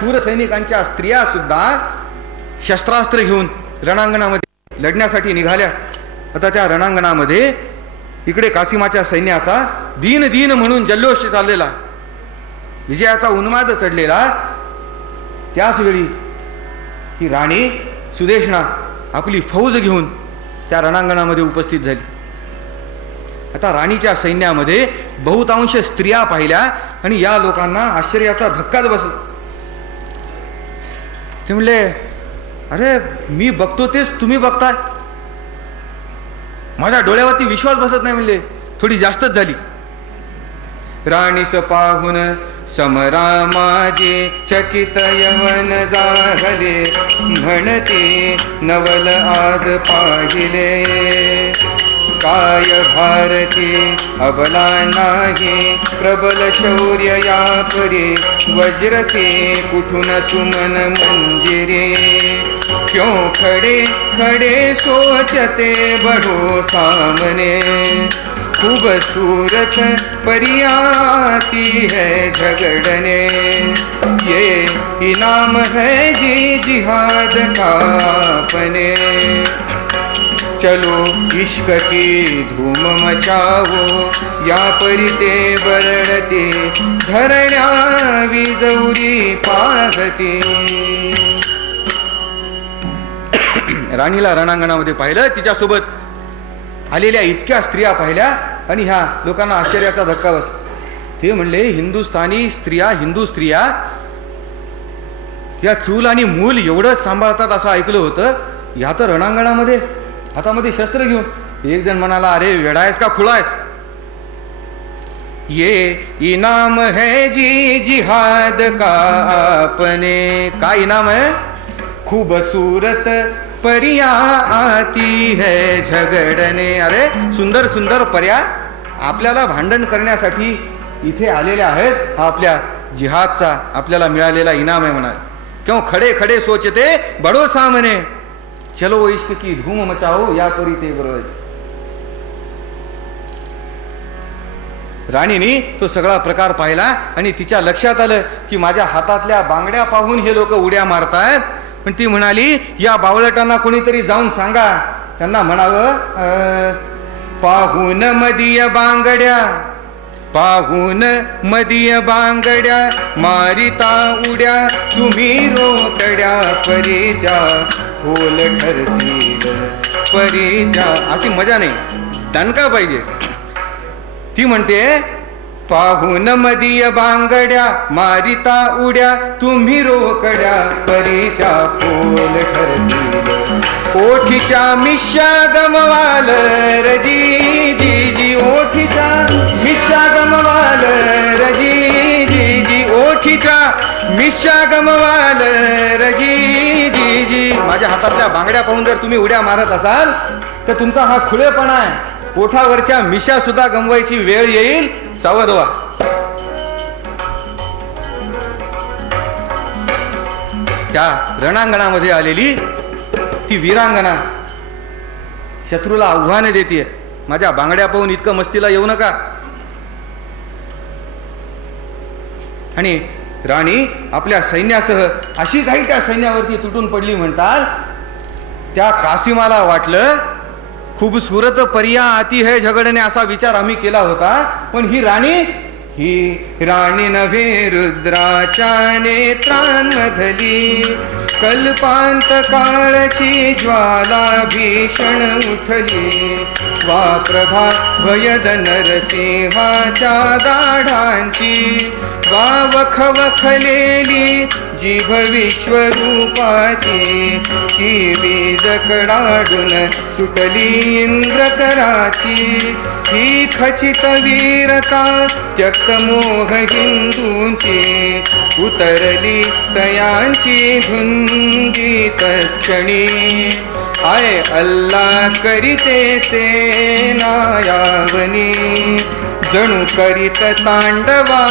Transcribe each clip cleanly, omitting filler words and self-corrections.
शूर सैनिकांच्या स्त्रिया सुद्धा शस्त्रास्त्र घेऊन रणांगणामध्ये लढण्यासाठी निघाल्या. आता त्या रणांगणामध्ये इकडे कासिमाच्या सैन्याचा दीन दीन म्हणून जल्लोष चाललेला, विजयाचा उन्माद चढलेला. त्याच वेळी ही राणी सुदेशना आपली फौज घेऊन त्या रणांगणामध्ये उपस्थित झाली. आता राणीच्या सैन्यामध्ये बहुतांश स्त्रिया पाहिल्या आणि या लोकांना आश्चर्याचा धक्काच बसला. ते म्हणले, अरे मी बघतो तेच तुम्ही बघताय, माझ्या डोळ्यावरती विश्वास बसत नाही. म्हणले थोडी जास्तच झाली. राणीस पाहून समरा माझे चकित यवन जागले, म्हणते नवल आज पाहिले. काय भारती अबला नाही, प्रबल शौर्य या परी, वज्रसे कुठून सुमन मंजिरे. क्यों खड़े खड़े सोचते बढ़ो सामने, खूबसूरत परियाती है झगड़ने. ये इनाम है जी जिहाद का अपने, चलो इश्क की धूम मचावो, या परिते बरडते धरण्या विजौरी पाहते. राणीला रणांगणामध्ये पाहिलं, तिच्यासोबत आलेल्या इतक्या स्त्रिया पाहिल्या आणि ह्या लोकांना आश्चर्याचा धक्का बस. ते म्हणले, हिंदुस्थानी स्त्रिया, हिंदू स्त्रिया या चूल आणि मूल एवढंच सांभाळतात असं ऐकलं होतं. ह्या तर रणांगणामध्ये हातामध्ये शस्त्र घेऊन. एक जण म्हणाला, अरे वेडायस का खुळायस, ये इनाम है जी जिहाद का आपने. काय इनाम है? खूबसूरत परिया आती है झगडणे. अरे सुंदर सुंदर पर्या आपल्याला भांडण करण्यासाठी इथे आलेल्या आहेत. हा आपल्या जिहादचा आपल्याला मिळालेला इनाम आहे म्हणा. क्यों खडे खडे सोचते बडो सामने, चलो इश्क की धूम मचाओ, या परी ते बरोबर. राणीने तो सगळा प्रकार पाहिला आणि तिच्या लक्षात आलं की माझ्या हातातल्या बांगड्या पाहून हे लोक उड्या मारतायत. पण ती म्हणाली, या बावळटांना कोणीतरी जाऊन सांगा, त्यांना म्हणावं, पाहून मदीय बांगड्या, पाहून मदीय बांगड्या, मारिता उड्या तुम्ही रोतड्या, परी त्या खोल ठरतील परी त्या. अशी मजा नाही, दणका पाहिजे. ती म्हणते, पाहून मदीय बांगड्या, मारिता उड्या तुम्ही रोकड्या, परी त्या खोल ठरतील. ओठीच्या मिश्या गमवाल रजी जी जी, ओठीच्या मिश्या गमवाल रजी जी जी, ओठीच्या मिश्या गमवाल रजी जी जी. माझ्या हातातल्या बांगड्या पाहून जर तुम्ही उड्या मारत असाल तर तुमचा हा खुळेपणा आहे. ओठावरच्या मिशा सुद्धा गमवायची वेळ येईल, सावध व्हा. त्या रणांगणामध्ये आलेली ती वीरांगना शत्रूला आव्हान देते, माझ्या बांगड्या पाहून इतकं मस्तीला येऊ नका. आणि राणी आपल्या सैन्यासह अशी काही त्या सैन्यावरती तुटून पडली. म्हणतात त्या कासिमाला वाटलं खूबसूरत परिया आती है झगडणे असा विचार आम्ही केला होता, पण ही राणी नव्हे रुद्राच्या नेत्रांमधली, कल्पांत काळची ज्वाला भीषण उठली. वा प्रभा भयद नरसिंहाच्या दाढांची, वा वखवखलेली जीभ विश्वरूपाची, ती वीज कडाडून सुटली इंद्रकराची. ही खचित वीरता त्यक्त मोह हिंदूंची, उतरली तयांची धुंदी तत्क्षणी. आय अल्ला करीते सेना यावनी, जणू करीत तांडवा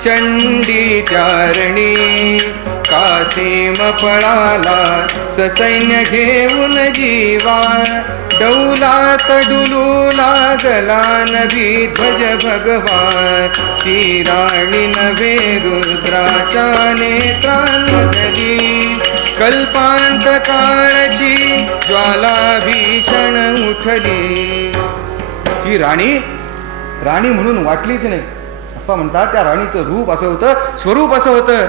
चंडी चारणी. कासिम पळाला ससैन्य घेऊन जीवा, डौलात डुलू लागला नभी ध्वज भगवान. ती राणी नव्हे रुद्राच्या नेत्रांना कल्पांत काळची ज्वाला भीषण उठली. ती राणी म्हणून वाटलीच नाही. अप्पा म्हणतात त्या राणीचं रूप असं होतं, स्वरूप असं होतं.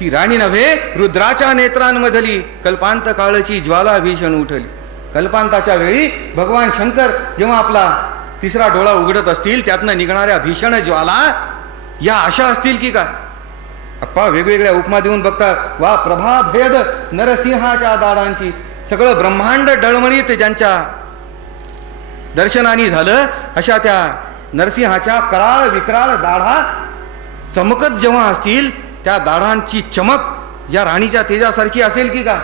ती राणी नव्हे, रुद्राच्या नेत्रांमधली कल्पांत काळची ज्वाला भीषण उठली. कल्पांताच्या वेळी भगवान शंकर जेव्हा आपला तिसरा डोळा उघडत असतील, त्यातनं निघणाऱ्या भीषण ज्वाला या अशा असतील की काय? अप्पा वेगवेगळ्या उपमा देऊन बघतात. वा प्रभा भेद नरसिंहाच्या दाडांची. सगळं ब्रह्मांड डळमळीत ज्यांच्या दर्शनानी झालं, अशा त्या नरसिंहाच्या कराळ विक्राळ दाढा चमकत जेव्हा असतील, त्या दाढांची चमक या राणीच्या तेजासारखी असेल की काय?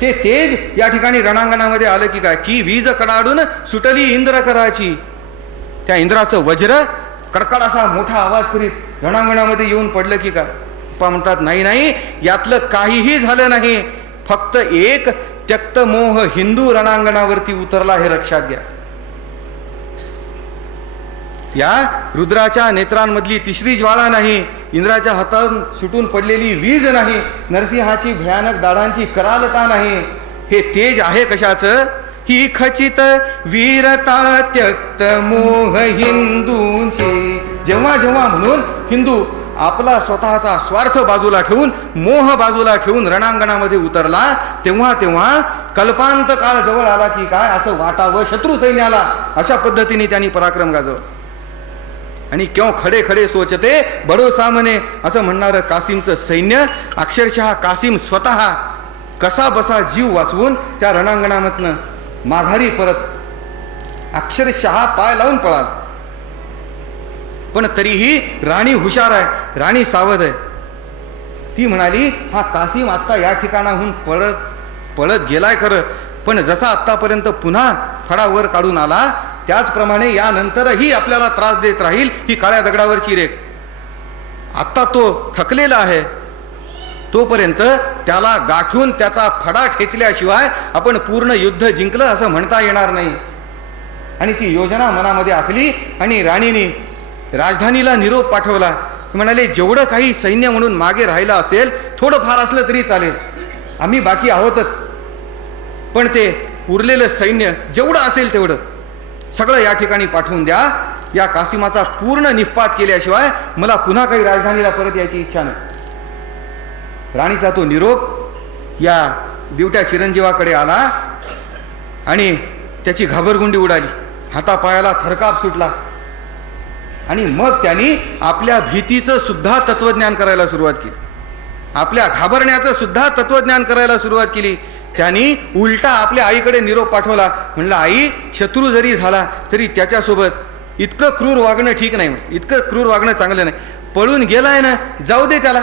ते तेज या ठिकाणी रणांगणामध्ये आलं की काय? की वीज कडाडून सुटली इंद्र कराची. त्या इंद्राचं वज्र कडकड असा मोठा आवाज करीत रणांगणामध्ये येऊन पडलं की काय? पप्पा म्हणतात नाही, यातलं काहीही झालं नाही. फक्त एक त्यक्त मोह हिंदू रणांगणावरती उतरला, हे लक्षात घ्या. या रुद्राच्या नेत्रांमधली तिसरी ज्वाळा नाही, इंद्राच्या हातातून सुटून पडलेली वीज नाही, नरसिंहाची भयानक दाढांची करालता नाही. हे तेज आहे कशाचं? ही खचित वीरता त्यक्त मोह हिंदूंची. जेव्हा जेव्हा म्हणून हिंदू आपला स्वतःचा स्वार्थ बाजूला ठेवून, मोह बाजूला ठेवून रणांगणामध्ये उतरला, तेव्हा तेव्हा कल्पांत काळ जवळ आला की काय असं वाटावं शत्रू सैन्याला. अशा पद्धतीने त्यांनी पराक्रम गाजवला. आणि क्यों खडे खडे सोचते बडो सामने असं म्हणणारं कासिमचं सैन्य, अक्षरशः कासिम स्वतः कसा बसा जीव वाचवून त्या रणांगणामधनं माघारी परत अक्षरशः पाय लावून पळाला. पण तरीही राणी हुशार आहे, राणी सावध आहे. ती म्हणाली, हा कासिम आत्ता या ठिकाणाहून पळत गेलाय खरं, पण जसा आत्तापर्यंत पुन्हा फडावर काढून आला, त्याचप्रमाणे यानंतरही आपल्याला त्रास देत राहील ही काळ्या दगडावरची रेख. आत्ता तो थकलेला आहे, तोपर्यंत त्याला गाठून त्याचा फडा खेचल्याशिवाय आपण पूर्ण युद्ध जिंकलं असं म्हणता येणार नाही. आणि ती योजना मनामध्ये आखली आणि राणीने राजधानीला निरोप पाठवला. म्हणाले, जेवढं काही सैन्य म्हणून मागे राहिलं असेल, थोडं फार असलं तरी चालेल, आम्ही बाकी आहोतच, पण ते उरलेलं सैन्य जेवढं असेल तेवढं सगळं या ठिकाणी पाठवून द्या. या कासिमाचा पूर्ण निःपात केल्याशिवाय मला पुन्हा काही राजधानीला परत यायची इच्छा नाही. राणीचा तो निरोप या बिवट्या चिरंजीवाकडे आला आणि त्याची घाबरगुंडी उडाली, हातापायाला थरकाप सुटला. आणि मग त्यांनी आपल्या भीतीचं सुद्धा तत्वज्ञान करायला सुरुवात केली, आपल्या घाबरण्याचं सुद्धा तत्वज्ञान करायला सुरुवात केली. त्यांनी उलटा आपल्या आईकडे निरोप पाठवला. म्हणलं, आई, शत्रू जरी झाला तरी त्याच्यासोबत इतकं क्रूर वागणं ठीक नाही, इतकं क्रूर वागणं चांगलं नाही. पळून गेलाय ना, जाऊ दे त्याला.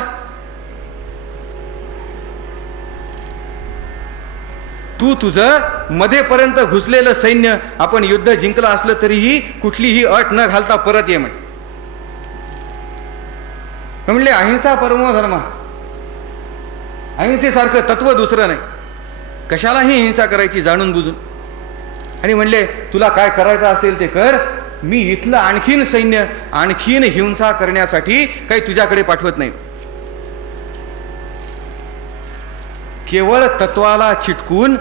तू तुझं मध्येपर्यंत घुसलेलं सैन्य, आपण युद्ध जिंकलं असलं तरीही कुठलीही अट न घालता परत ये म्हणले. अहिंसा परमो धर्म, अहिंसेसारखं तत्व दुसरं नाही. कशालाही हिंसा करायची जाणून बुजून. आणि म्हणले, तुला काय करायचं असेल ते कर, मी इथलं आणखीन सैन्य आणखीन हिंसा करण्यासाठी काही तुझ्याकडे पाठवत नाही. केवळ तत्वाला चिटकून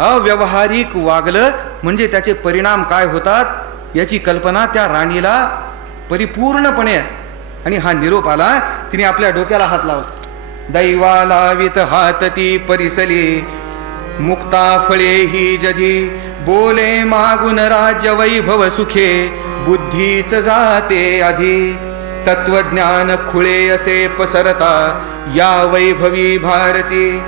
अव्यवहारिक वागलं म्हणजे त्याचे परिणाम काय होतात याची कल्पना त्या राणीला परिपूर्णपणे आहे. आणि हा निरोप आला, तिने आपल्या डोक्याला हात लावला. दैवालावित हात ती परिसली, मुक्ता फळे ही जधी, बोले मागून राज्य वैभव सुखे, बुद्धीच जाते आधी. तत्वज्ञान खुळे असे पसरता या वैभवी भारती,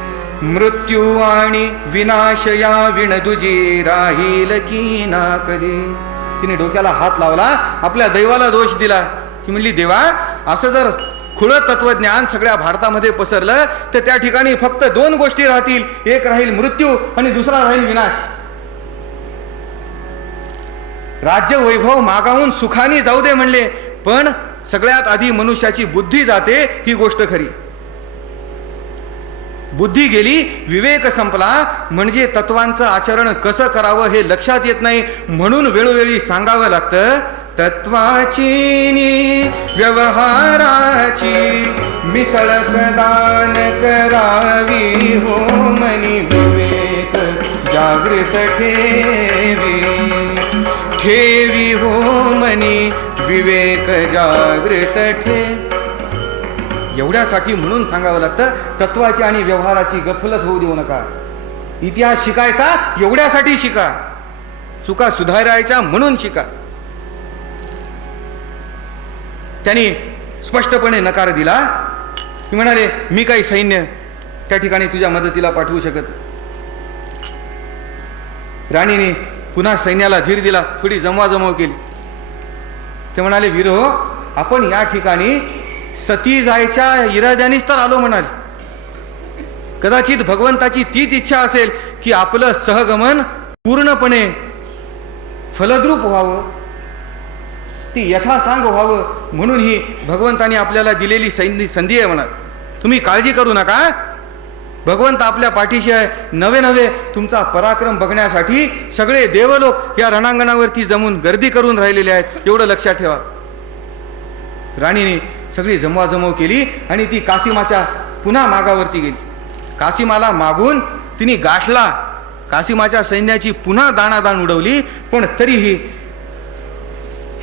मृत्यू आणि विनाश या विणदुजी राहील की ना कधी. तिने डोक्याला हात लावला, आपल्या दैवाला दोष दिला. ती म्हणली, देवा, असं जर खुळं तत्वज्ञान सगळ्या भारतामध्ये पसरलं तर त्या ठिकाणी फक्त दोन गोष्टी राहतील, एक राहील मृत्यू आणि दुसरा राहील विनाश. राज्य वैभव मागाहून सुखाने जाऊ दे म्हणले, पण सगळ्यात आधी मनुष्याची बुद्धी जाते, ही गोष्ट खरी. बुद्धी गेली, विवेक संपला, म्हणजे तत्वांचं आचरण कसं करावं हे लक्षात येत नाही. म्हणून वेळोवेळी सांगावं लागतं, तत्वाची व्यवहाराची मिसळ प्रदान करावी हो मनी विवेक जागृत ठेवी हो मनी विवेक जागृत एवढ्यासाठी म्हणून सांगावं लागतं, तत्वाची आणि व्यवहाराची गफलत होऊ देऊ नका. इतिहास शिकायचा एवढ्यासाठी शिका, चुका सुधारायच्या म्हणून शिका. त्यांनी स्पष्टपणे नकार दिला. की म्हणाले, मी काही सैन्य त्या ठिकाणी तुझ्या मदतीला पाठवू शकत. राणीने पुन्हा सैन्याला धीर दिला, थोडी जमवाजमव केली. ते म्हणाले, वीर हो, आपण या ठिकाणी सती जायच्या इराद्यानेच तर आलो म्हणाले. कदाचित भगवंताची तीच इच्छा असेल की आपलं सहगमन पूर्णपणे फलद्रूप व्हावं, ती यथासांग व्हावं, म्हणून ही भगवंताने आपल्याला दिलेली संधी आहे म्हणा. तुम्ही काळजी करू नका, भगवंत आपल्या पाठीशी आहे. नवे नवे तुमचा पराक्रम बघण्यासाठी सगळे देवलोक या रणांगणावरती जमून गर्दी करून राहिलेले आहेत, एवढं लक्षात ठेवा. राणीने सगळी जमवाजमव केली आणि ती कासिमाच्या पुन्हा मागावरती गेली. कासिमाला मागून तिने गाठला. कासिमाच्या सैन्याची पुन्हा दाणादाण उडवली. पण तरीही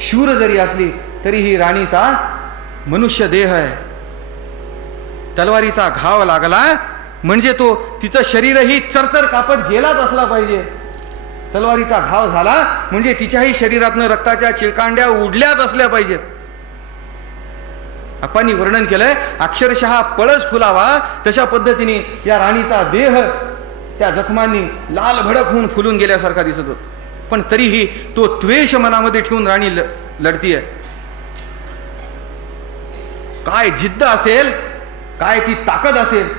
शूर जरी असली तरीही राणीचा मनुष्य देह आहे. तलवारीचा घाव लागला म्हणजे तो तिचं शरीरही चरचर कापत गेलाच असला पाहिजे. तलवारीचा घाव झाला म्हणजे तिच्याही शरीरातनं रक्ताच्या चिळकांड्या उडल्याच असल्या पाहिजेत. आपांनी वर्णन केलंय, अक्षरशः पळस फुलावा तशा पद्धतीने या राणीचा देह त्या जखमांनी लाल भडक होऊन फुलून गेल्यासारखा दिसत होता. पण तरीही तो द्वेष मनामध्ये ठेवून राणी लढतीये. काय जिद्द असेल, काय ती ताकद असेल,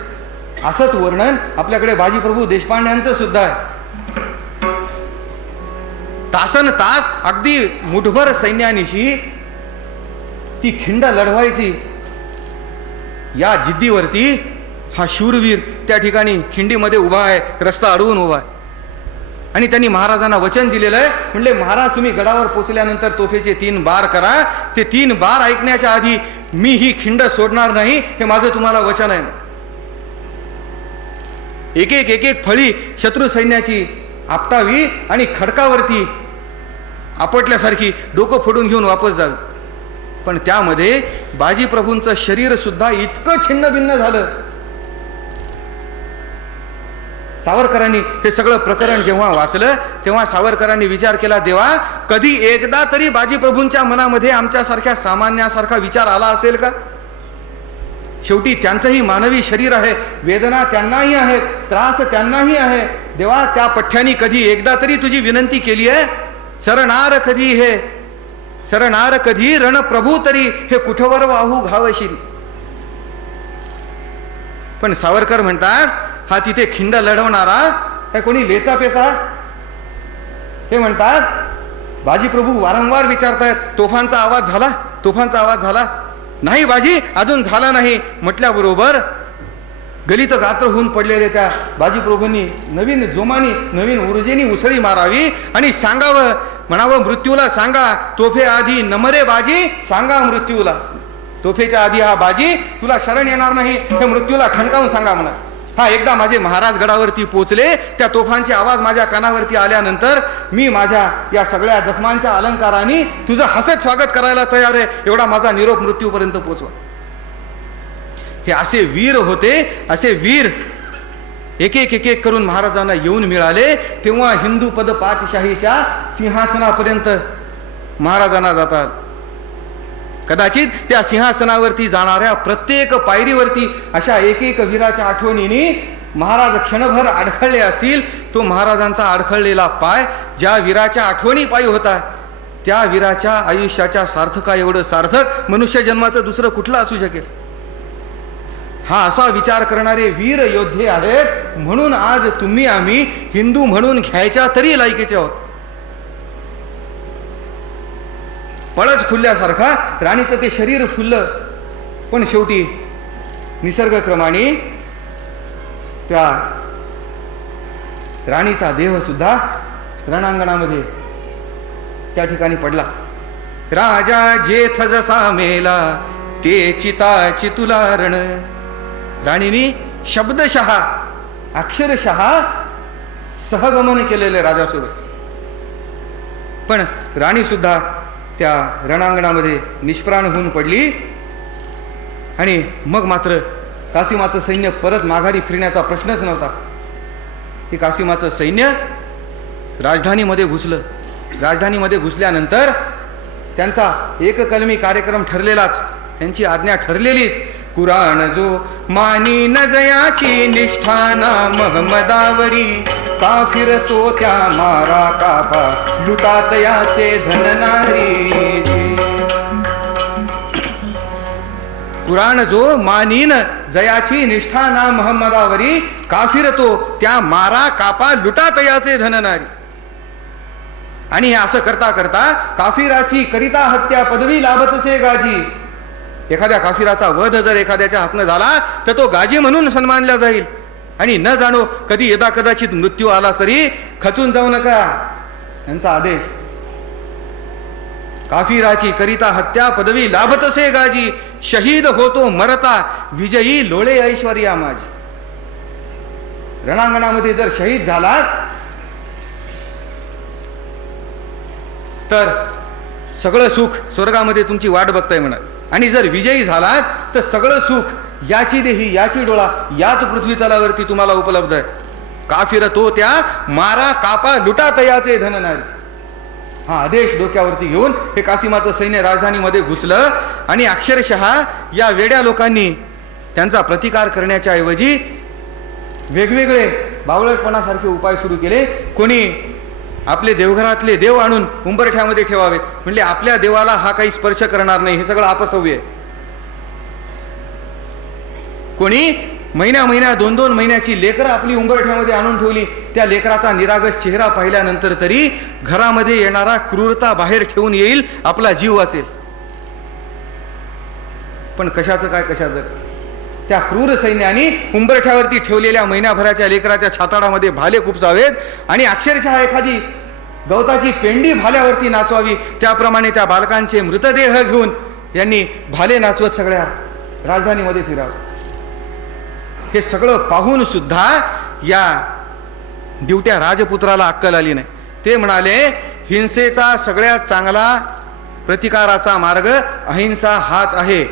असंच वर्णन आपल्याकडे बाजीप्रभू देशपांड्यांचं सुद्धा आहे. तासन तास अगदी मुठभर सैन्यानिशी ती खिंड लढवायची. या जिद्दीवरती हा शूरवीर त्या ठिकाणी खिंडीमध्ये उभा आहे, रस्ता अडवून उभा आहे. आणि त्यांनी महाराजांना वचन दिलेलं आहे. म्हणले, महाराज तुम्ही गडावर पोचल्यानंतर तोफेचे 3 बार करा. ते 3 बार ऐकण्याच्या आधी मी ही खिंड सोडणार नाही, हे माझं तुम्हाला वचन आहे. एक एक फळी शत्रू सैन्याची आपटावी आणि खडकावरती आपटल्यासारखी डोकं फोडून घेऊन वापस जावी. पण त्यामध्ये बाजीप्रभूंचं शरीर सुद्धा इतकं छिन्न भिन्न झालं. सावरकरांनी हे सगळं प्रकरण जेव्हा वाचलं तेव्हा सावरकरांनी विचार केला, देवा, कधी एकदा तरी बाजीप्रभूंच्या मनामध्ये आमच्यासारख्या सामान्यासारखा विचार आला असेल का? शेवटी त्यांचंही मानवी शरीर आहे, वेदना त्यांनाही आहेत, त्रास त्यांनाही आहे. देवा, त्या पठ्ठ्यानी कधी एकदा तरी तुझी विनंती केली आहे, शरणार कधी हे शरणार कधी रणप्रभू तरी हे कुठवर वाहू घावशील. पण सावरकर म्हणतात, हा तिथे खिंड लढवणारा काय कोणी लेचा पेचा? हे म्हणतात, बाजीप्रभू वारंवार विचारतायत, तोफांचा आवाज झाला, तोफांचा आवाज झाला? नाही बाजी, अजून झाला नाही म्हटल्याबरोबर गलित गात्र होऊन पडलेले त्या बाजीप्रभूंनी नवीन जोमानी नवीन ऊर्जेनी उसळी मारावी आणि सांगावं, म्हणावं, मृत्यूला सांगा, तोफे आधी नमरे बाजी, सांगा मृत्यूला, तोफेच्या आधी हा बाजी तुला शरण येणार नाही, हे मृत्यूला ठणकावून सांगा म्हणा. हा एकदा माझे महाराज गडावरती पोचले, त्या तोफांचे आवाज माझ्या कानावरती आल्यानंतर मी माझ्या या सगळ्या जखमांच्या अलंकाराने तुझं हसत स्वागत करायला तयार आहे, एवढा माझा निरोप मृत्यूपर्यंत पोचवा. हे असे वीर होते. असे वीर एक एक करून महाराजांना येऊन मिळाले. तेव्हा हिंदू पद पातशाहीच्या सिंहासनापर्यंत महाराजांना जातात. कदाचित त्या सिंहासनावरती जाणाऱ्या प्रत्येक पायरीवरती अशा एक वीराच्या आठवणीने महाराज क्षणभर अडखळले असतील. तो महाराजांचा अडखळलेला पाय ज्या वीराच्या आठवणी पायी होता, त्या वीराच्या आयुष्याच्या सार्थका एवढं सार्थक मनुष्य जन्माचं दुसरं कुठलं असू शकेल? हा असा विचार करणारे वीर योद्धे आहेत, म्हणून आज तुम्ही आम्ही हिंदू म्हणून घ्यायच्या तरी लायकीचे आहोत. पळस फुलल्यासारखा राणीचं ते शरीर फुललं, पण शेवटी निसर्गक्रमाने त्या राणीचा देह सुद्धा रणांगणामध्ये त्या ठिकाणी पडला. राजा जेथ जसा मेला ते चिताची तुला रण. राणीनी शब्दशः अक्षरशः सहगमन केलेले राजासोबत. पण राणी सुद्धा त्या रणांगणामध्ये निष्प्राण होऊन पडली. आणि मग मात्र कासिमाचं सैन्य परत माघारी फिरण्याचा प्रश्नच नव्हता. ते कासिमाचं सैन्य राजधानीमध्ये घुसलं. राजधानीमध्ये घुसल्यानंतर त्यांचा एककलमी कार्यक्रम ठरलेलाच, त्यांची आज्ञा ठरलेलीच. कुराण जो मानी न जयाची निष्ठाना महमदावरी, का फिरतो त्या मारा कापा लुटात याचे धननारी. कुराण जो मानीन जयाची निष्ठा ना महम्मदावरी, काफिर तो त्या मारा कापा लुटा तयाचे धननारी. आणि हे असं करता करता काफिराची करिता हत्या पदवी लाभतसे गाजी. एखाद्या काफिराचा वध जर एखाद्याच्या हातनं झाला तर तो गाजी म्हणून सन्मानला जाईल. आणि न जाणो कधी यदा कदाचित मृत्यू आला तरी खचून जाऊ नका, यांचा आदेश. काफिराची करिता हत्या पदवी लाभतसे गाजी, शहीद होतो मरता विजयी लोळे ऐश्वर्या माझी. रणांगणामध्ये जर शहीद झालात तर सगळं सुख स्वर्गामध्ये तुमची वाट बघताय म्हणा. आणि जर विजयी झालात तर सगळं सुख याची देही याची डोळा याच पृथ्वी तलावरती तुम्हाला उपलब्ध आहे. काफिर तो त्या मारा कापा लुटा तयाचे धननारी. हा आदेश डोक्यावरती घेऊन हे कासिमाचं सैन्य राजधानीमध्ये घुसलं. आणि अक्षरशः या वेड्या लोकांनी त्यांचा प्रतिकार करण्याच्या ऐवजी वेगवेगळे बावळटपणासारखे उपाय सुरू केले. कोणी आपले देवघरातले देव आणून उंबरठ्यामध्ये ठेवावेत, म्हणजे आपल्या देवाला हा काही स्पर्श करणार नाही, हे सगळं अपसव्य आहे. कोणी महिन्या 2-2 महिन्याची लेकरं आपली उंबरठ्यामध्ये आणून ठेवली. त्या लेकराचा निरागस चेहरा पाहिल्यानंतर तरी घरामध्ये येणारा क्रूरता बाहेर ठेवून येईल, आपला जीव वाचेल. पण कशाचं काय कशाचं, त्या क्रूर सैन्याने उंबरठ्यावरती ठेवलेल्या महिन्याभराच्या लेकराच्या छाताडामध्ये भाले खुपसावेत आणि अक्षरशः एखादी गवताची पेंडी भाल्यावरती नाचवावी, त्याप्रमाणे त्या बालकांचे मृतदेह घेऊन यांनी भाले नाचवत सगळ्या राजधानीमध्ये फिरावं. हे सगळं पाहून सुद्धा या दिवट्या राजपुत्राला अक्कल आली नाही. ते म्हणाले, हिंसेचा सगळ्यात चांगला प्रतिकाराचा मार्ग अहिंसा हाच आहे.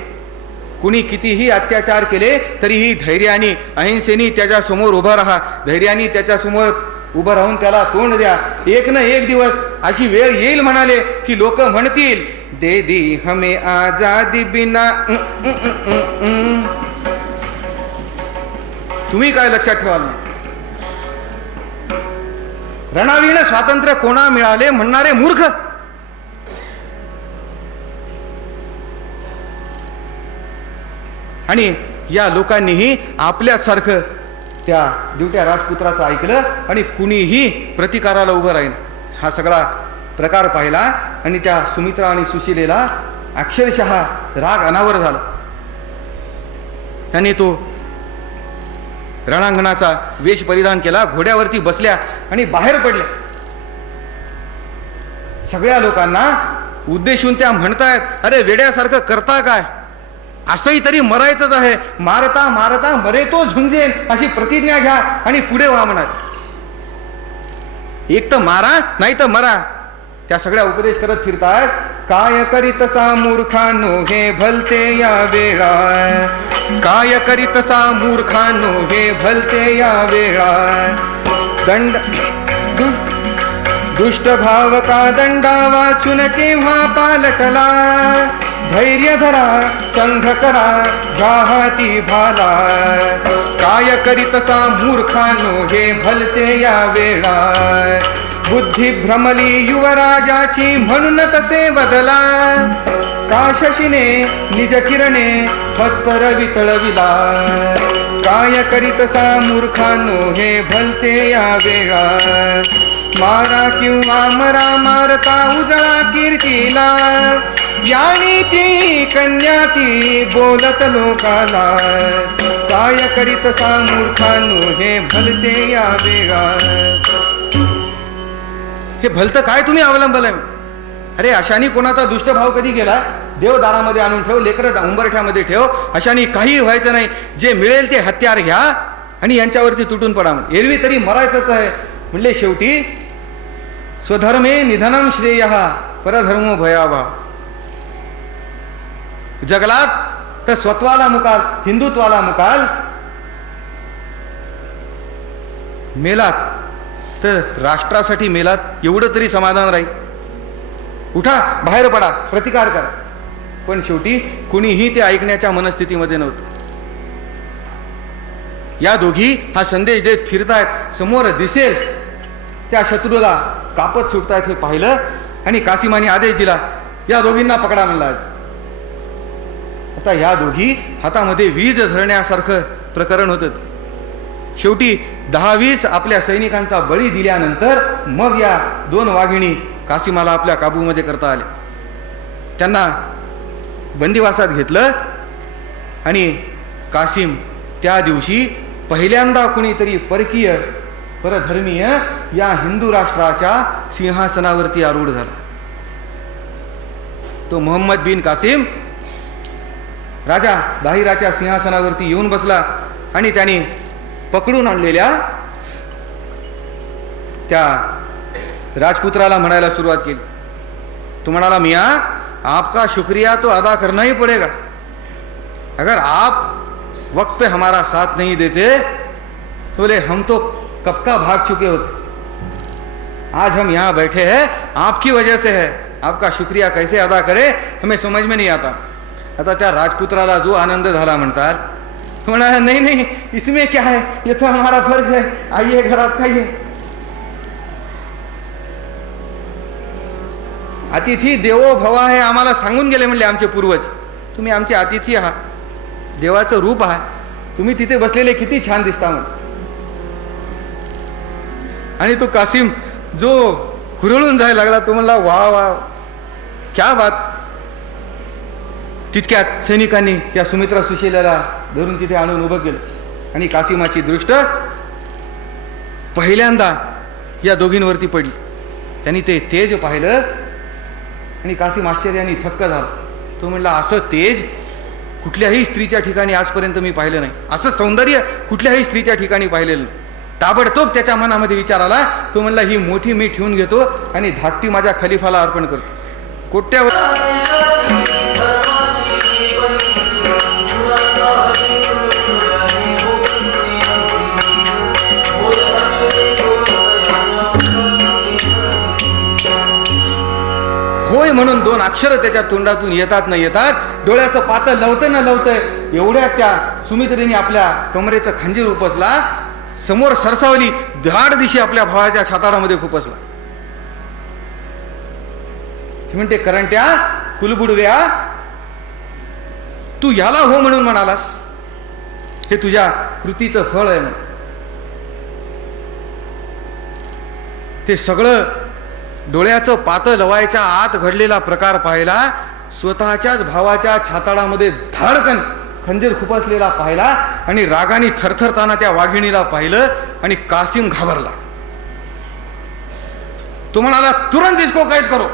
कुणी कितीही अत्याचार केले तरीही धैर्याने अहिंसेने त्याच्या समोर उभं राहा. धैर्याने त्याच्या समोर उभं राहून त्याला तोंड द्या. एक न एक दिवस अशी वेळ येईल म्हणाले की लोक म्हणतील, दे दी हमें आजादी बिना. तुम्ही काय लक्षात ठेवाल ना, रणाविण स्वातंत्र्य कोणा मिळाले म्हणणारे मूर्ख. आणि या लोकांनीही आपल्यासारखं त्या दिवट्या राजपुत्राचं ऐकलं आणि कुणीही प्रतिकाराला उभं राहील. हा सगळा प्रकार पाहिला आणि त्या सुमित्रा आणि सुशीलेला अक्षरशः राग अनावर झाला. त्यांनी तो रणांगणाचा वेश परिधान केला, घोड्यावरती बसल्या आणि बाहेर पडल्या. सगळ्या लोकांना उद्देशून त्या म्हणतायत, अरे वेड्यासारखं करता काय, असंही तरी मरायचंच आहे, मारता मारता मरे तो झुंजेन अशी प्रतिज्ञा घ्या आणि पुढे व्हा म्हणाल. एक तर मारा नाही तर मरा. त्या सगळ्या उपदेश करत फिरतायत. काय करीतसा मूर्खानो हे भलते या वेळा, काय करीतसा मूर्खानो हे भलते या वेळा. दंड दुष्ट भाव का दंडा वाचून केव्हा पालटला. धैर्य धरा संघ करा घ्या हाती भाला. काय करीतसा मूर्खानो हे भलते या वेळा. बुद्धी भ्रमली युवराजाची म्हणून तसे बदला. काशशीने निज किरणे पत्तर वितळविला. काय करीतसा मूर्खानो हे भलते या वेळा. मारा किंवा मरा मारता उजळा कीर्तीला. यानी ती कन्या ती बोलत लोकाला. काय करीतसा मूर्खानो हे भलते या वेळा. हे भलतं काय तुम्ही अवलंबलंय. अरे अशानी कोणाचा दुष्टभाव कधी केला? देव दारामध्ये आणून ठेव, लेकरं उंबरठ्यामध्ये ठेव, अशानी काही व्हायचं नाही. जे मिळेल ते हत्यार घ्या आणि यांच्यावरती तुटून पडा. एरवी तरी मरायचंच आहे म्हणले. शेवटी स्वधर्मे निधनम श्रेय परधर्मो भयावह. जगलात तर स्वत्वाला मुकाल, हिंदुत्वाला मुकाल. मेलात तर राष्ट्रासाठी मेलात, एवढं तरी समाधान राहील. उठा, बाहेर पडा, प्रतिकार करा. पण शेवटी कुणीही ते ऐकण्याच्या मनस्थितीमध्ये नव्हतं. या दोघी हा संदेश देत फिरतायत. समोर दिसेल त्या शत्रूला कापत सुटतायत हे पाहिलं आणि कासिमाने आदेश दिला, या दोघींना पकडा म्हणला. आता या दोघी हातामध्ये वीज धरण्यासारखं प्रकरण होतं. शेवटी 10-20 आपल्या सैनिकांचा बळी दिल्यानंतर मग या 2 वाघिणी कासिमाला आपल्या काबूमध्ये करता आल्या. त्यांना बंदिवासात घेतलं आणि कासिम त्या दिवशी पहिल्यांदा कुणीतरी परकीय परधर्मीय या हिंदू राष्ट्राच्या सिंहासनावरती आरूढ झाला. तो मोहम्मद बिन कासिम राजा दाहिराच्या सिंहासनावरती येऊन बसला आणि त्याने पकडून आणलेल्या त्या राजपुत्राला म्हणायला सुरुवात केली. तो म्हणाला, मियाँ आपका शुक्रिया तो अदा करना ही पड़ेगा. अगर आप वक्त पे हमारा साथ नहीं देते तो बोले हम तो कब का भाग चुके होते. आज हम यहाँ बैठे हैं आपकी वजह से है. आपका शुक्रिया कैसे अदा करे हमें समझ में नहीं आता. आता त्या राजपुत्राला जो आनंद झाला म्हणतात, तो म्हणाला, नहीं नहीं इसमें क्या है, ये तो हमारा फर्ज है, आइए घर आप खाइए. अतिथी देवो भवा हे आम्हाला सांगून गेले म्हणले आमचे पूर्वज. तुम्ही आमचे अतिथी आहात, देवाचं रूप आहे, तुम्ही तिथे बसलेले किती छान दिसता म्हणून. आणि तो कासिम जो हुरळून जायला लागला, तो म्हणला, वा वा क्या बात. तितक्यात सैनिकांनी त्या सुमित्रा सुशीलाला धरून तिथे आणून उभं केलं आणि कासिमाची दृष्ट पहिल्यांदा या दोघींवरती पडली. त्यांनी ते तेज पाहिलं आणि कासिम आश्चर्याने थक्क झाला. तो म्हणला, असं तेज कुठल्याही स्त्रीच्या ठिकाणी आजपर्यंत मी पाहिलं नाही, असं सौंदर्य कुठल्याही स्त्रीच्या ठिकाणी पाहिलेलं नाही. ताबडतोब त्याच्या मनामध्ये विचार आला. तो म्हणला, ही मोठी मी ठेवून घेतो आणि धाकटी माझ्या खलिफाला अर्पण करतो. कोट्यावर होय म्हणून 2 अक्षर त्याच्या तोंडातून येतात न येतात. डोळ्याचं पातळ लवतं न लवतंय एवढ्यात त्या सुमित्रेने आपल्या कमरेचं खंजीर उपसला. समोर सरसावली, धाड दिशी आपल्या भावाच्या छाताडामध्ये खुपसला. म्हणते, करंट्या कुलबुडव्या, तू याला हो म्हणून म्हणालास, हे तुझ्या कृतीचं फळ आहे म्हणून. ते सगळं डोळ्याचं पातळ लवायच्या आत घडलेला प्रकार पाहिला. स्वतःच्याच भावाच्या छाताडामध्ये धाडकन खंजीर खुपसलेला पाहिला आणि रागाने थरथरताना त्या वाघिणीला पाहिलं आणि कासिम घाबरला. तो म्हणाला, तुरंत इसको कैद करो.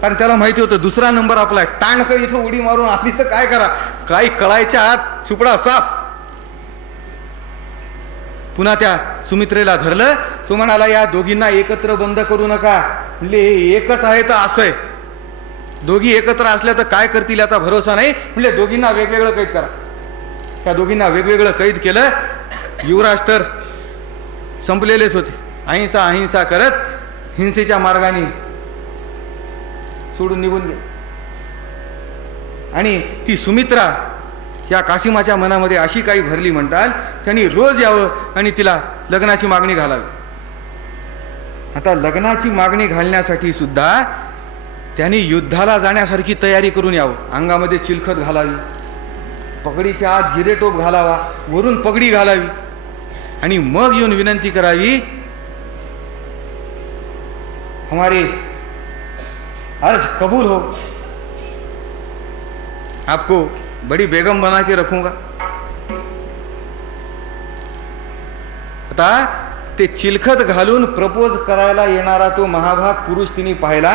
कारण त्याला माहिती होतं दुसरा नंबर आपला आहे. टाणकर इथं उडी मारून आपली तर काय करा, काही कळायच्या आत सुपडा साफ. पुन्हा त्या सुमित्रेला धरलं. तो म्हणाला, या दोघींना एकत्र बंद करू नका. म्हणले, एकच आहे तर असं आहे, दोघी एकत्र असल्या तर काय करतील याचा भरोसा नाही. म्हणजे दोघींना वेगवेगळं कैद करा. त्या दोघींना वेगवेगळं कैद केलं. युवराज तर संपलेलेच होते. अहिंसा अहिंसा करत हिंसेच्या मार्गाने सोडून निघून गेले. आणि ती सुमित्रा या कासिमाच्या मनामध्ये अशी काही भरली म्हणतात, त्यांनी रोज यावं आणि तिला लग्नाची मागणी घालावी. आता लग्नाची मागणी घालण्यासाठी सुद्धा त्यांनी युद्धाला जाण्यासारखी तयारी करून यावं. अंगामध्ये चिलखत घालावी, पगडीच्या आत जिरेटोप घालावा, वरून पगडी घालावी आणि मग येऊन विनंती करावी, हमारे अर्ज कबूल हो, आपको बड़ी बेगम बना के रखूंगा. आता ते चिलखत घालून प्रपोज करायला येणारा तो महाभाग पुरुष तिने पाहिला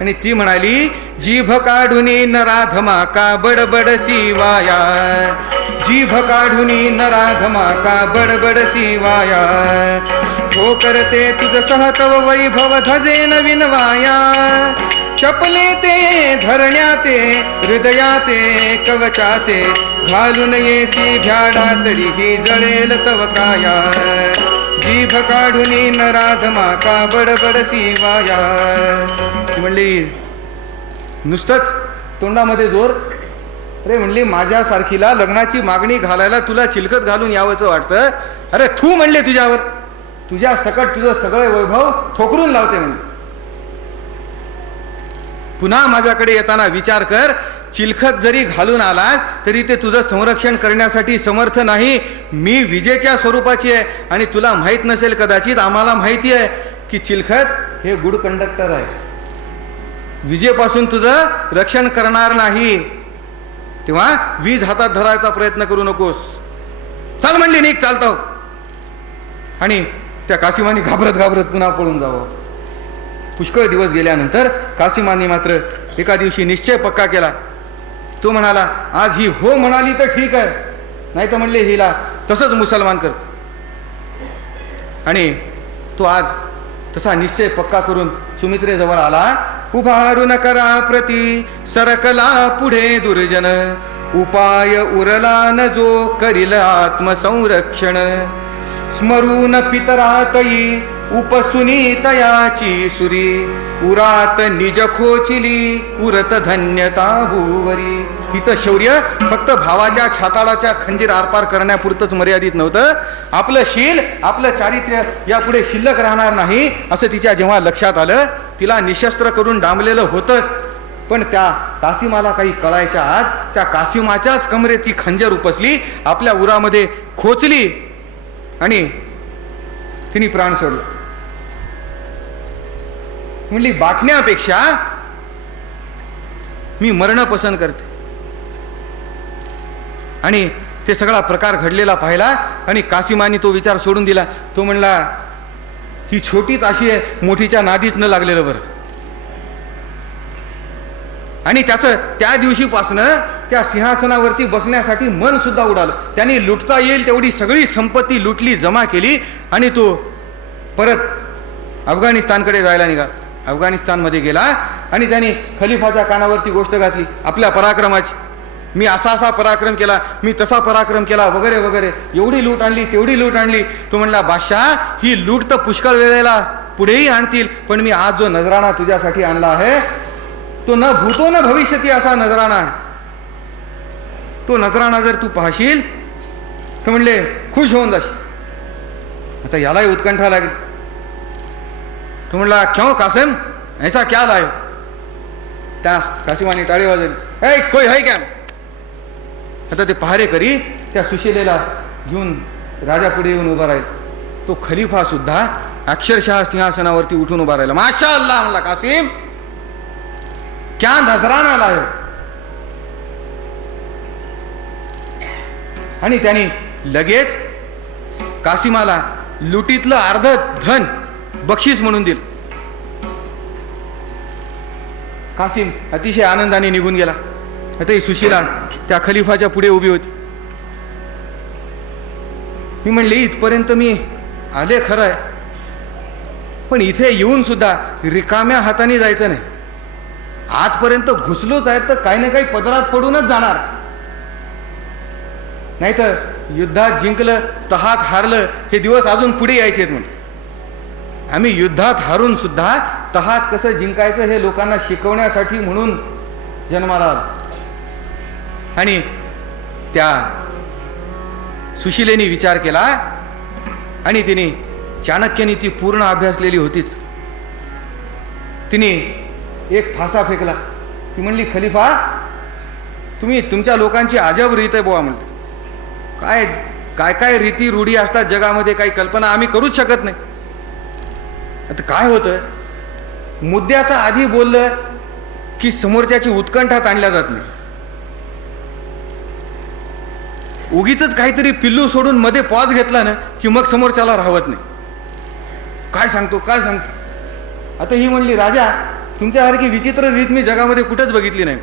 आणि ती म्हणाली, जीभ काढुनी नराधमा का बडबडसी वाया, जीभ काढुनी नराधमा का बडबडसी वाया, हो करते तुझ सहतव वैभव धजे नवीन वाया, चपले ते धरण्याते हृदयाते कवचाते, घालून येसी भ्याडा तरीही जळेल तव काया, जीभ काढुनी नराधमा का बडबडसी वाया. म्हणली नुसतंच तोंडामध्ये जोर, अरे म्हणली माझ्यासारखीला लग्नाची मागणी घालायला तुला चिलखत घालून यावंच वाटतं, अरे तू म्हणले तुझ्यावर, तुझ्या सकट तुझं सगळे वैभव ठोकरून लावते म्हणले. पुन्हा माझ्याकडे येताना विचार कर, चिलखत जरी घालून आलास तरी ते तुझं संरक्षण करण्यासाठी समर्थ नाही. मी विजेच्या स्वरूपाची आहे आणि तुला माहीत नसेल कदाचित, आम्हाला माहिती आहे की चिलखत हे गुड कंडक्टर आहे, विजेपासून तुझं रक्षण करणार नाही. तेव्हा वीज हातात धरायचा प्रयत्न करू नकोस. चाल म्हणली, निघ चालतो. आणि त्या कासिमाने घाबरत घाबरत पुन्हा पळून जावं. पुष्कळ दिवस गेल्यानंतर कासिमाने मात्र एका दिवशी निश्चय पक्का केला. तो म्हणाला, आज ही हो म्हणाली तर ठीक आहे, नाही तर म्हणले हिला तसंच मुसलमान करत. आणि तो आज तसा निश्चय पक्का करून सुमित्रेजवळ आला. उभारून करा प्रती सरकला पुढे दुर्जन, उपाय उरला न जो करील आत्मसंरक्षण, स्मरून पितरातई उपसुनी तयाची सुरी, उरात निज खोचिली उरत धन्यता भूवरी. तिचं शौर्य फक्त भावाच्या छाताळाच्या खंजीर आरपार करण्यापुरतंच मर्यादित नव्हतं. आपलं शील, आपलं चारित्र्य यापुढे शिल्लक राहणार नाही असं तिच्या जेव्हा लक्षात आलं, तिला निशस्त्र करून डांबलेलं होतंच. पण त्या कासिमाला काही कळायच्या आत त्या कासिमाच्याच कमरेची खंजर उपसली, आपल्या उरामध्ये खोचली आणि तिने प्राण सोडला. म्हणली, बाटण्यापेक्षा मी मरण पसंत करते. आणि ते सगळा प्रकार घडलेला पाहिला आणि कासिमाने तो विचार सोडून दिला. तो म्हणला, ही छोटीच अशी आहे, मोठीच्या नादीच न लागलेलं बरं. आणि त्याचं त्या दिवशीपासनं त्या सिंहासनावरती बसण्यासाठी मन सुद्धा उडालं. त्यांनी लुटता येईल तेवढी सगळी संपत्ती लुटली, जमा केली आणि तो परत अफगाणिस्तानकडे जायला निघाला. अफगाणिस्तानमध्ये गेला आणि त्यांनी खलिफाच्या कानावरती गोष्ट घातली आपल्या पराक्रमाची. मी असा असा पराक्रम केला, मी तसा पराक्रम केला वगैरे वगैरे, एवढी लूट आणली तेवढी लूट आणली. तो म्हणला, बादशाह ही लूट तर पुष्कळ वेळेला पुढेही आणतील, पण मी आज जो नजराणा तुझ्यासाठी आणला आहे तो न भूतो न भविष्यती असा नजराणा आहे. तो नजराणा जर तू पाहशील तर म्हणले खुश होऊन जाशील. आता यालाही उत्कंठा लागली. तो म्हणला, क्यों कासिम, ऐसा क्या लायो? त्या कासिमाने टाळी वाजवली. ए कोई है क्या? आता ते पहारेकरी त्या सुशिलेला घेऊन राजा पुढे येऊन उभा राहील. तो खलिफा सुद्धा अक्षरशः सिंहासनावरती उठून उभा राहिला. माशा अल्लाह म्हणला, कासिम क्या नजराना लायो. आणि त्याने लगेच कासिमाला लुटीतलं अर्ध धन बक्षीस म्हणून दिलं. कासिम अतिशय आनंदाने निघून गेला. आता ही सुशीला त्या खलिफाच्या पुढे उभी होती. मी म्हणली, इथपर्यंत मी आले खरं आहे, पण इथे येऊन सुद्धा रिकाम्या हाताने जायचं नाही. आजपर्यंत घुसलोच आहे तर काही ना काही पदरात पडूनच जाणार. नाही तर युद्धात जिंकलं तहात हारलं हे दिवस अजून पुढे यायचे आहेत. म्हणून आम्ही युद्धात हारून सुद्धा तहात कसं जिंकायचं हे लोकांना शिकवण्यासाठी म्हणून जन्माला आलो. आणि त्या सुशिलेने विचार केला आणि तिने चाणक्याने ती पूर्ण अभ्यासलेली होतीच. तिने एक फासा फेकला. ती म्हणली, खलिफा तुम्ही तुमच्या लोकांची अजब रीत आहे बुवा. म्हणले, काय काय काय रीती रूढी असतात जगामध्ये, काही कल्पना आम्ही करूच शकत नाही. आता काय होतं, मुद्द्याचा आधी बोललं की समोरच्याची उत्कंठा ताणल्या जात नाही. उगीच काहीतरी पिल्लू सोडून मध्ये पॉज घेतला ना की मग समोरच्याला राहत नाही. काय सांगतो काय सांगतो. आता ही म्हणली, राजा तुमच्यासारखी विचित्र रीत मी जगामध्ये कुठंच बघितली नाही.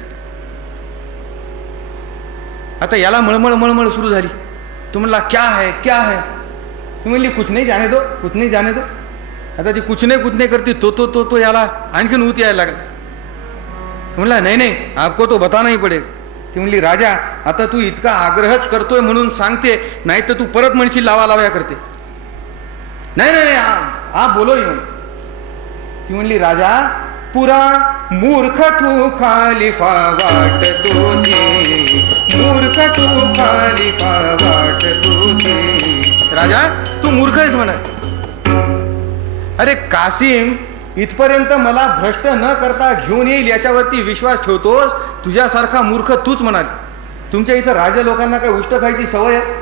आता याला मळमळ मळमळ सुरू झाली. तो म्हणला क्या है क्या है. ती म्हणली कुछ नहीं जाने दो कुछ नहीं जाने दो. आता ती कुछ नाही करती. तो याला आणखीन ऊत यायला लागला. म्हणला नाही नाही आपको तो बताना ही पडेल. ती म्हणली, राजा आता तू इतका आग्रहच करतोय म्हणून सांगते, नाही तर तू परत म्हणशील लावा लाव्या करते. नाही नाही नाही आप बोलो ही. ती म्हणली, राजा पुरा मूर्ख तू खालिफा वाट तुझी, मूर्ख तू खालिफा वाट तुझी. राजा तू मूर्ख आहेस म्हणा. अरे कासिम इथपर्यंत मला भ्रष्ट न करता घेऊन येईल याच्यावरती विश्वास ठेवतोस. तुझ्यासारखा मूर्ख तूच म्हणाल. तुमच्या इथं राजा लोकांना काय उष्ट खायची सवय आहे.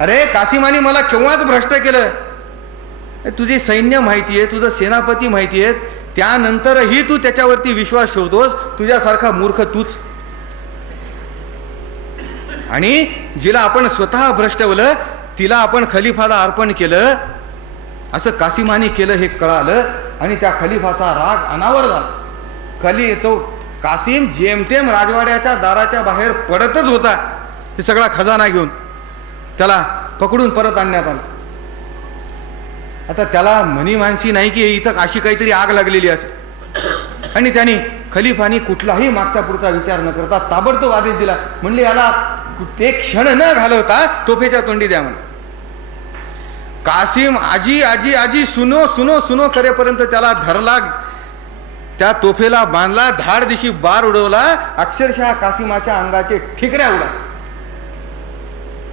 अरे कासिमानी मला केव्हाच भ्रष्ट केलं. तुझे सैन्य माहिती आहे, तुझं सेनापती माहिती आहेत, त्यानंतरही तू त्याच्यावरती विश्वास ठेवतोस. तुझ्यासारखा मूर्ख तूच. आणि जिला आपण स्वतः भ्रष्टवलं तिला आपण खलिफाला अर्पण केलं. असं कासिमानी केलं हे कळालं आणि त्या खलिफाचा राग अनावर झाला. तो कासिम जेमतेम राजवाड्याच्या दाराच्या बाहेर पडतच होता. हे सगळा खजाना घेऊन त्याला पकडून परत आणण्यात आलं. आता त्याला म्हणी मानसी नाही की इथं अशी काहीतरी आग लागलेली असे. आणि त्याने खलिफानी कुठलाही मागचा पुढचा विचार न करता ताबडतोब आदेश दिला. म्हणले याला एक क्षण न घालवता तोफेच्या तोंडी द्या म्हणून. कासिम आजी आजी आजी सुनो सुनो सुनो करेपर्यंत त्याला धरला, त्या तोफेला बांधला, धाड दिशी बार उडवला. अक्षरशः कासिमाच्या अंगाचे ठिकऱ्या उडा.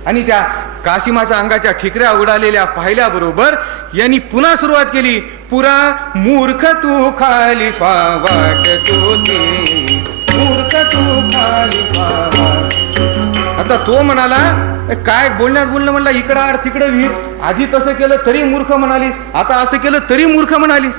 आणि त्या कासिमाच्या अंगाच्या ठिकऱ्या उडालेल्या पाहिल्याबरोबर यांनी पुन्हा सुरुवात केली. पुरा मूर्ख तू खालिफा वाट तुझी, मूर्ख तू खालिफा वाट. आता तो म्हणाला काय बोलण्यात बोलणं. म्हणला इकडं आड तिकडं विहीर. आधी तसं केलं तरी मूर्ख म्हणालीस, आता असं केलं तरी मूर्ख म्हणालीस.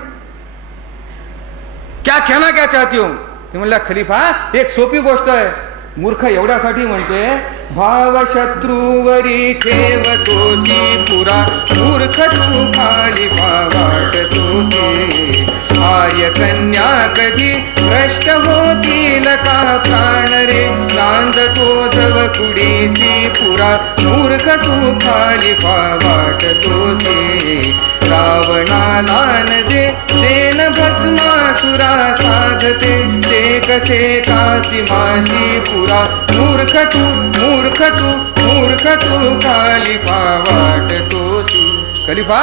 क्या कहना क्या चाहती हो. ते म्हणला खलिफा एक सोपी गोष्ट आहे. मूर्ख एवढ्यासाठी म्हणते भाव शत्रूवरी ठेवतोसी पुरा, मूर्ख तू खालिफा वाट तुझी. आर्य कन्या कधी भ्रष्ट होतील का प्राण रे, नांदतो जव कुडीसी पुरा, मूर्ख तू खालिफा वाट तुझी. रावणाला नजे देन भस्मासुरा साधते, ते कसे कासिमाशी पुरा, मूर्ख तू मूर्ख तू मूर्ख तू खालिफा वाट तुझी. खलिफा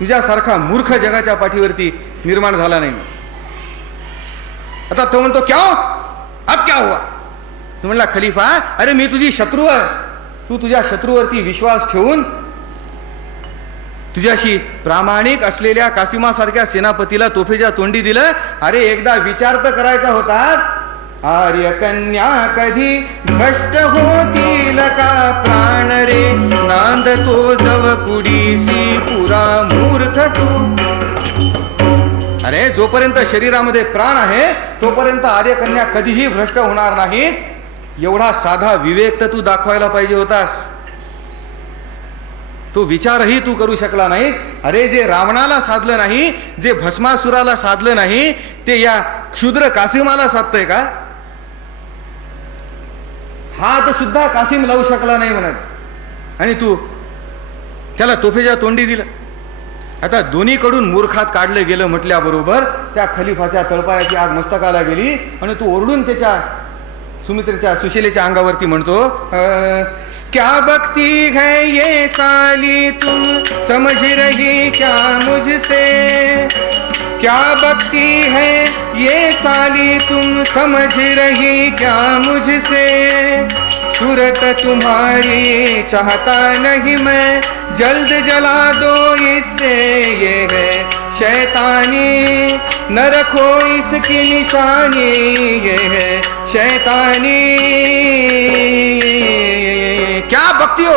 तुझ्यासारखा मूर्ख जगाच्या पाठीवरती निर्माण झाला नाही. आता तो म्हणतो क्या अब क्या हुआ. तो म्हणला खलिफा अरे मी तुझी शत्रू आहे. तू तुझ्या शत्रूवरती विश्वास ठेवून तुझ्याशी प्रामाणिक असलेल्या कासिमासारख्या सेनापतीला तोफेच्या तोंडी दिलं. अरे एकदा विचार तर करायचा होतास. आर्य कन्या कधी भ्रष्ट होतील का प्राण रे, नांदतो जव कुडीसी पुरा, मूर्ख तू. अरे जोपर्यंत शरीरामध्ये प्राण आहे तोपर्यंत आर्य कन्या कधीही भ्रष्ट होणार नाहीत. एवढा साधा विवेक तर तू दाखवायला पाहिजे होतास. तो विचारही तू करू शकला नाहीस. अरे जे रावणाला साधलं नाही, जे भस्मासुराला साधलं नाही, ते या क्षुद्र कासिमाला साधतंय का. हात सुद्धा कासिम लावू शकला नाही म्हणत, आणि तू त्याला तोफेच्या तोंडी दिलं. आता दोन्हीकडून मूर्खात काढलं गेलं म्हटल्याबरोबर त्या खलिफाच्या तळपायाची आग मस्तकाला गेली आणि तू ओरडून त्याच्या सुशीलेच्या अंगावरती म्हणतो क्या बकती है ये साली तुम समझ रही क्या मुझसे, क्या बकती है ये साली तुम समझ रही क्या मुझसे, सूरत तुम्हारी चाहता नहीं मैं, जल्द जला दो इससे ये है शैतानी, न रखो इसकी निशानी ये है शैतानी. क्या बकती हो,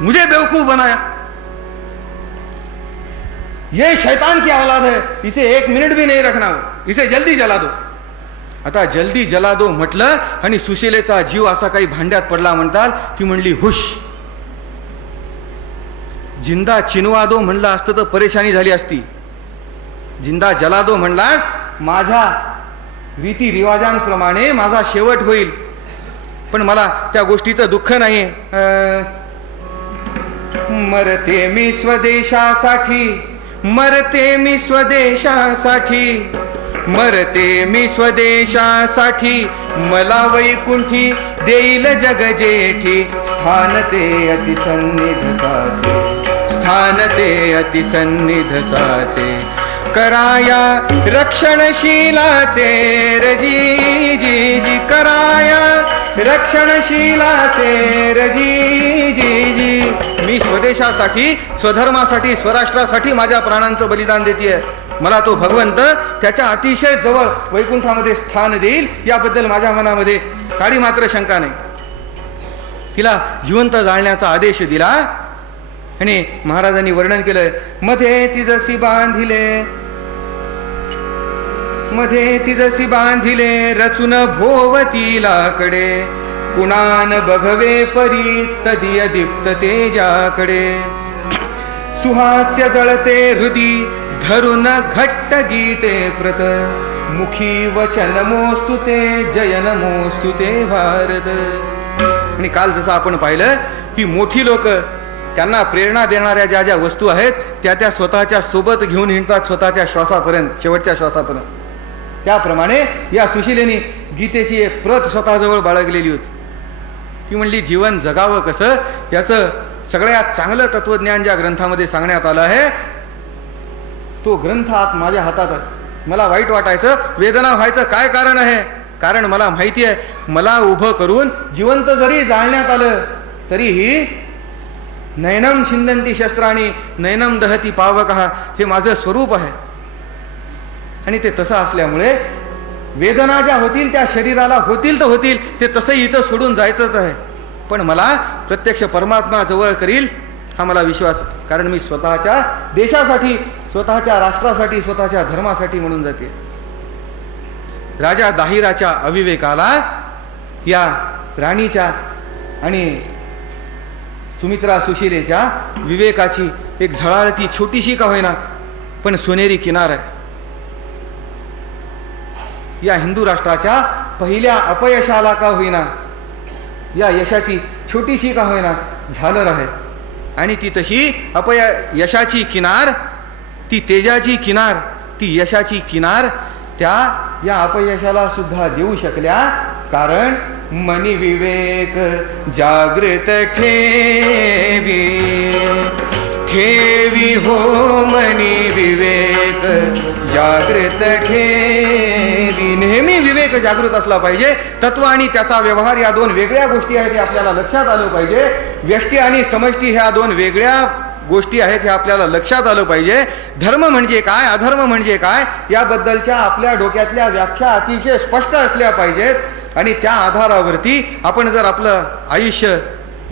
मुझे बेवकूफ बनाया. ये शैतान की औलाद है, इसे एक मिनिट भी नहीं रखना, इसे जल्दी जला दो. आता जल्दी जला दो म्हटलं आणि सुशीलेचा जीव असा काही भांड्यात पडला म्हणतात. ती म्हणली हुश. जिंदा चिनवा दो म्हणलं असतं तर परेशानी झाली असती. जिंदा जला दो म्हणलास माझ्या रीती रिवाजांप्रमाणे माझा शेवट होईल. पण मला त्या गोष्टीचं दुःख नाही. मरते मी स्वदेशासाठी, मरते मी स्वदेशासाठी, मरते मी स्वदेशासाठी, मला वैकुंठी देईल जग जेठी. स्थान ते अतिसन्निध साचे, स्थान ते अतिसन्निध साचे, कराया रक्षणशीलाचे रजी जी जी, कराया रक्षणशीलाचे रजी जी जी. मी स्वदेशासाठी, स्वधर्मासाठी, स्वराष्ट्रासाठी माझ्या प्राणांचं बलिदान देतेय. मला तो भगवंत त्याच्या अतिशय जवळ वैकुंठामध्ये स्थान देईल याबद्दल माझ्या मनामध्ये काळी मात्र शंका नाही. तिला जिवंत जाळण्याचा आदेश दिला आणि महाराजांनी वर्णन केलं. मध्ये तिजसी बांधिले, मध्ये तिजसी बांधिले, रचून भोवतीला कडे, कुणान बघवे परी तदिय दीप्त तेजाकडे. सुहास्य जळते हृदी धरून घट्ट गीते प्रत, मुखी वचन मोस्तुते जय नमोस्तुते भारत. आणि काल जसं आपण पाहिलं की मोठी लोक त्यांना प्रेरणा देणाऱ्या ज्या ज्या वस्तू आहेत त्या त्या स्वतःच्या सोबत घेऊन हिंडतात स्वतःच्या श्वासापर्यंत, शेवटच्या श्वासापर्यंत. त्याप्रमाणे या सुशीलेने गीतेची एक प्रत स्वतःजवळ बाळगलेली होती. ती म्हणली जीवन जगावं कसं याचं सगळ्यात चांगलं तत्वज्ञान ज्या ग्रंथामध्ये सांगण्यात आलं आहे तो ग्रंथ आत माझ्या हातात आहे. मला वाईट वाटायचं, वेदना व्हायचं काय कारण आहे? कारण मला माहिती आहे मला उभं करून जिवंत जरी जाळण्यात आलं तरीही नयनम छिंदंती शस्त्राणी नयनम दहती पावकः हे माझं स्वरूप आहे. आणि ते तसं असल्यामुळे वेदना ज्या होतील त्या शरीराला होतील तर होतील, ते तसंही इथं सोडून जायचंच आहे. पण मला प्रत्यक्ष परमात्मा जवळ करील हा मला विश्वास. कारण मी स्वतःच्या देशासाठी, स्वतःच्या राष्ट्रासाठी, स्वतःच्या धर्मासाठी म्हणून जाते. राजा दाहिराच्या अविवेकाला या राणीच्या आणि सुमित्रा सुशीलेच्या विवेकाची एक झळाळती छोटीशी का होईना पण सोनेरी किनार आहे. या हिंदू राष्ट्राच्या पहिल्या अपयशाला का होईना या यशाची छोटीशी का होईना झालर आहे. आणि ती तशी यशाची किनार, ती तेजाची किनार, ती यशाची किनार त्या या अपयशाला सुद्धा देऊ शकल्या. कारण मनी विवेक जागृत ठेवी, ठेवी हो मनी विवेक जागृत ठेवी. नेहमी विवेक जागृत असला पाहिजे. तत्व आणि त्याचा व्यवहार या दोन वेगळ्या गोष्टी आहेत हे आपल्याला लक्षात आलं पाहिजे. व्यष्टी आणि समष्टी ह्या दोन वेगळ्या गोष्टी आहेत हे आपल्याला लक्षात आलं पाहिजे. धर्म म्हणजे काय, अधर्म म्हणजे काय याबद्दलच्या आपल्या डोक्यातल्या व्याख्या अतिशय स्पष्ट असल्या पाहिजेत. आणि त्या आधारावरती आपण जर आपलं आयुष्य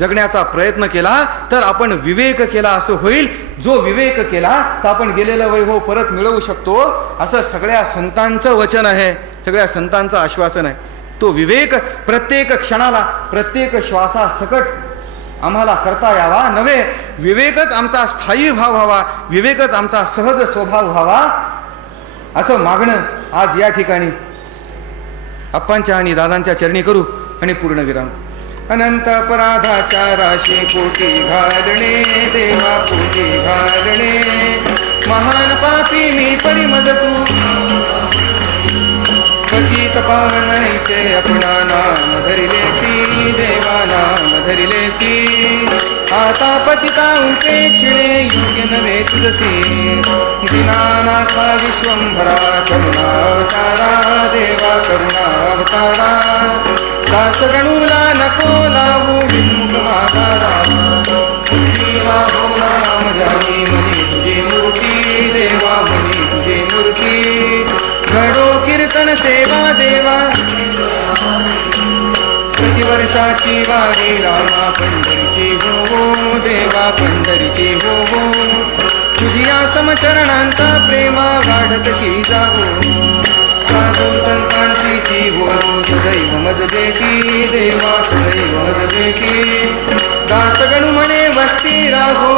जगण्याचा प्रयत्न केला तर आपण विवेक केला असं होईल. जो विवेक केला तर आपण गेलेलं वैभव परत मिळवू शकतो असं सगळ्या संतांचं वचन आहे, सगळ्या संतांचं आश्वासन आहे. तो विवेक प्रत्येक क्षणाला, प्रत्येक श्वासासकट आम्हाला करता यावा. नव्हे विवेकच आमचा स्थायी भाव व्हावा, विवेकच आमचा सहज स्वभाव व्हावा असं मागणं आज या ठिकाणी अप्पांच्या आणि दादांच्या चरणी करू आणि पूर्णविराम. अनंत अपराधाच्या राशी पोटी घालणे, देवा पोटी घालणे, महान पापी मी परिमद तू, पतित पावन ऐसे अपना नाम धरिलेसी, देवा नाम धरिलेसी. आता पतिता उपेक्षणे योग्य नव्हे तुझसी, दीनानाथा विश्वंभरा करुणावतारा, देवा करुणावतारा. दास गणूला नको लावू विमुख मागारा, देवा हो नाम जानी मनी तुझी मूर्ती, देवा मनी तुझी मूर्ती. घडो कीर्तन सेवा देवा, प्रतिवर्षाची वारी रामा पंढरीची हो, देवा पंढरीची हो. तुझिया समचरणांचा प्रेमा वाढत की जावो, साधू संतांची ती हो सदैव मज देती, देवा सदैव मज देती. दास गणू म्हणे वस्ती राहो,